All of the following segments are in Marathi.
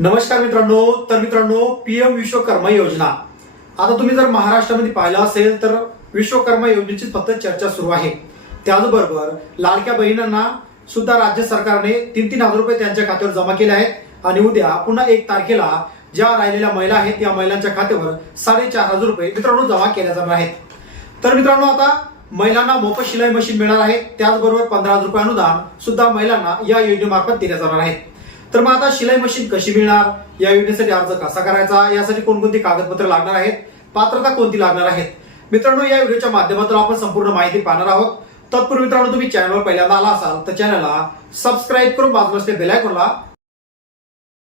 नमस्कार मित्रांनो, पीएम विश्वकर्मा योजना आता तुम्ही जर महाराष्ट्रामध्ये पाहिलं असेल तर विश्वकर्मा योजनेची फक्त चर्चा सुरू आहे। त्याचबरोबर लाडक्या बहिणींना सुद्धा राज्य सरकारने 3,000 रुपये त्यांच्या खात्यावर जमा केले आहेत आणि उद्या पुन्हा 1 तारखेला ज्या राहिलेल्या महिला आहेत त्या महिलांच्या खात्यावर 4,500 रुपये मित्रांनो जमा केले जाणार आहेत। तर मित्रांनो आता महिलांना मोफत शिलाई मशीन मिळणार आहे, त्याचबरोबर 15,000 रुपये अनुदान सुद्धा महिलांना या योजनेमार्फत दिले जाणार आहे। तर मग आता शिलाई मशीन कशी मिळणार, या योजनेसाठी अर्ज कसा करायचा, यासाठी कोणकोणती कागदपत्र लागणार आहेत, पात्रता कोणती लागणार आहेत, मित्रांनो या व्हिडिओच्या माध्यमातून आपण संपूर्ण माहिती पाहणार आहोत। तत्पूर्वी मित्रांनो तुम्ही चॅनलवर पहिल्यांदा आला असाल तर चॅनलला सबस्क्राईब करून बाजूला असलेल्या बेल आयकॉनला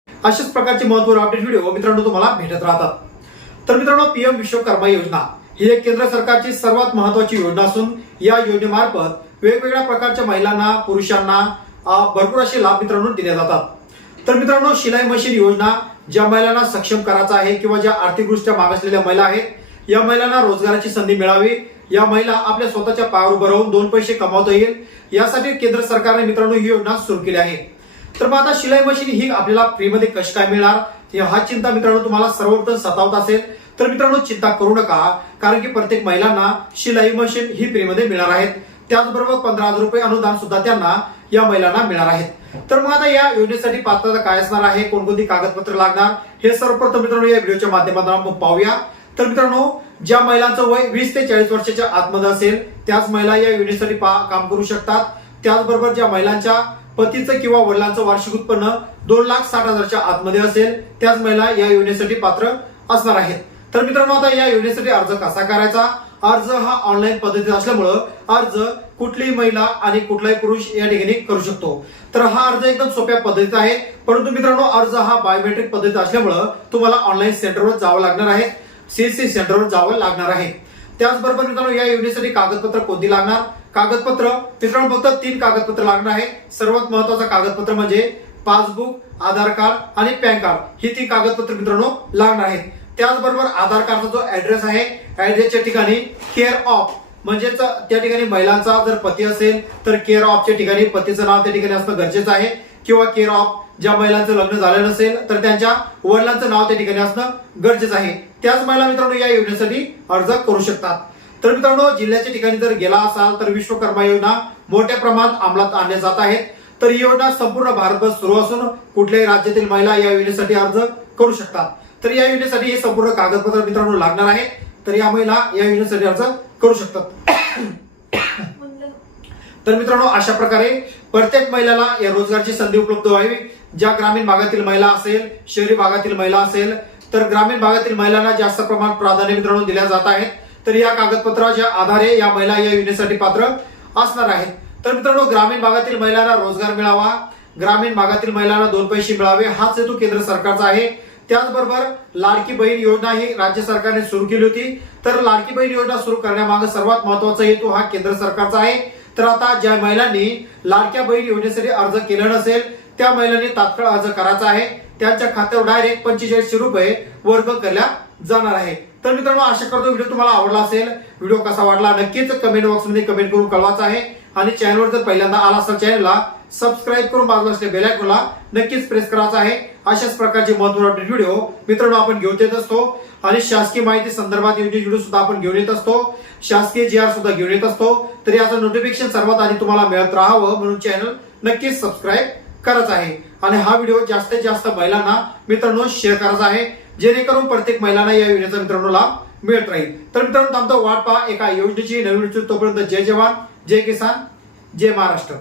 अशाच प्रकारचे महत्त्वपूर्ण अपडेट व्हिडिओ मित्रांनो तुम्हाला भेटत राहतात। तर मित्रांनो पीएम विश्वकर्मा योजना ही एक केंद्र सरकारची सर्वात महत्त्वाची योजना असून या योजनेमार्फत वेगवेगळ्या प्रकारच्या महिलांना पुरुषांना भरपूर असे लाभ मित्रांनो दिले जातात। तर मित्रांनो शिलाई मशीन योजना ज्या महिलांना सक्षम करायचा आहे किंवा ज्या आर्थिकदृष्ट्या मागासलेल्या महिला आहेत या महिलांना रोजगाराची संधी मिळावी, या महिला आपल्या स्वतःच्या पायावर उभं राहून 2 पैसे कमावता येईल यासाठी केंद्र सरकारने मित्रांनो ही योजना सुरू केली आहे। तर मग आता शिलाई मशीन ही आपल्याला फ्री मध्ये कशी काय मिळणार हा चिंता मित्रांनो तुम्हाला सर्वप्रथम सतावत असेल तर मित्रांनो चिंता करू नका, कारण की प्रत्येक महिलांना शिलाई मशीन ही फ्री मध्ये मिळणार आहेत। त्याचबरोबर 15,000 रुपये अनुदान सुद्धा त्यांना या महिलांना मिळणार आहेत। तर मग आता या योजनेसाठी पात्रता काय असणार आहे, कोणकोणती कागदपत्र लागणार हे सर्वप्रथम मित्रांनो या व्हिडिओच्या माध्यमातून आपण पाहूया। तर मित्रांनो ज्या महिलांचं वय 20 ते 40 वर्षाच्या आतमध्ये असेल त्याच महिला या योजनेसाठी काम करू शकतात। त्याचबरोबर ज्या महिलांच्या पतीचं किंवा वडिलांचं वार्षिक उत्पन्न 2,60,000च्या आतमध्ये असेल त्याच महिला या योजनेसाठी पात्र असणार आहेत। तर मित्रांनो आता या योजनेसाठी अर्ज कसा करायचा, अर्ज हा ऑनलाईन पद्धतीत असल्यामुळे अर्ज कुठलीही महिला आणि कुठलाही पुरुष या ठिकाणी करू शकतो। तर हा अर्ज एकदम सोप्या पद्धतीत आहे, परंतु मित्रांनो अर्ज हा बायोमेट्रिक पद्धतीत असल्यामुळे तुम्हाला ऑनलाईन सेंटरवर जावं लागणार आहे, सीएससी सेंटरवर जावं लागणार आहे। त्याचबरोबर मित्रांनो या योजनेसाठी कागदपत्र कोणती लागणार, कागदपत्र मित्रांनो फक्त 3 कागदपत्र लागणार आहे। सर्वात महत्त्वाचं कागदपत्र म्हणजे पासबुक, आधार कार्ड आणि पॅन कार्ड ही 3 कागदपत्र मित्रांनो लागणार आहेत। त्याचबरोबर आधार कार्डचा जो ऍड्रेस आहे ऍड्रेसच्या ठिकाणी केअर ऑफ म्हणजेच त्या ठिकाणी महिलांचा जर पती असेल तर केअर ऑफच्या ठिकाणी पतीचं नाव त्या ठिकाणी असणं गरजेचं आहे, किंवा केअर ऑफ ज्या महिलांचं लग्न झालं नसेल तर त्यांच्या वडिलांचं नाव त्या ठिकाणी असणं गरजेचं आहे। त्याच महिला मित्रांनो या योजनेसाठी अर्ज करू शकतात। तर मित्रांनो जिल्ह्याच्या ठिकाणी जर गेला असाल तर विश्वकर्मा योजना मोठ्या प्रमाणात अंमलात आणल्या जात आहेत। तर ही योजना संपूर्ण भारतभर सुरू असून कुठल्याही राज्यातील महिला या योजनेसाठी अर्ज करू शकतात। तर या योजनेसाठी हे संपूर्ण कागदपत्र मित्रांनो लागणार आहे, तर या महिला या योजनेसाठी अर्ज करू शकतात। तर मित्रांनो अशा प्रकारे प्रत्येक महिलाला या रोजगाराची संधी उपलब्ध व्हावी। ज्या ग्रामीण भागातील महिला असेल, शहरी भागातील महिला असेल, तर ग्रामीण भागातील महिलांना जास्त प्रमाणात प्राधान्य मित्रांनो दिल्या जात आहेत। तर या कागदपत्राच्या आधारे या महिला या योजनेसाठी पात्र असणार आहेत। तर मित्रांनो ग्रामीण भागातील महिलांना रोजगार मिळावा, ग्रामीण भागातील महिलांना 2 पैसे मिळावे हाच हेतू केंद्र सरकारचा आहे। त्याचबरोबर लाडकी बहीण योजना ही राज्य सरकारने सुरू केली होती। तर लाडकी बहीण योजना सुरू करण्यामागे सर्वात महत्त्वाचा हेतू हा केंद्र सरकारचा आहे। तर आता ज्या महिलांनी लाडक्या बहीण योजनेसाठी अर्ज केला नसेल त्या महिलांनी तात्काळ अर्ज करायचा आहे, त्यांच्या खात्यावर डायरेक्ट 4500 रुपये वर्ग केल्या जाणार आहे। तर मित्रांनो आशा करतो व्हिडिओ तुम्हाला आवडला असेल। व्हिडिओ कसा वाटला नक्कीच कमेंट बॉक्स मध्ये कमेंट करून कळवायचं आहे, आणि चॅनलवर जर पहिल्यांदा आला असेल चॅनलला सबस्क्राईब करून बाजूला असलेल्या बेल आयकॉनला नक्कीच प्रेस करायचा आहे। अशाच प्रकारचे महत्त्वपूर्ण अपडेट व्हिडिओ मित्रांनो आपण घेऊन येत असतो, आणि शासकीय माहिती संदर्भात व्हिडिओ सुद्धा आपण घेऊन येत असतो, शासकीय जीआर सुद्धा घेऊन येत असतो। तर याचं नोटिफिकेशन सर्वात आधी तुम्हाला मिळत राहावं म्हणून चॅनल नक्कीच सबस्क्राईब करायचं आहे, आणि हा व्हिडिओ जास्तीत जास्त महिलांना मित्रांनो शेअर करायचा आहे, जेणेकरून प्रत्येक महिलांना या योजनेचा मित्रांनो लाभ मिळत राहील। तर मित्रांनो थांबतो वाट पहा एका योजनेची नवीन, तोपर्यंत जय जवान, जय किसान, जय महाराष्ट्र।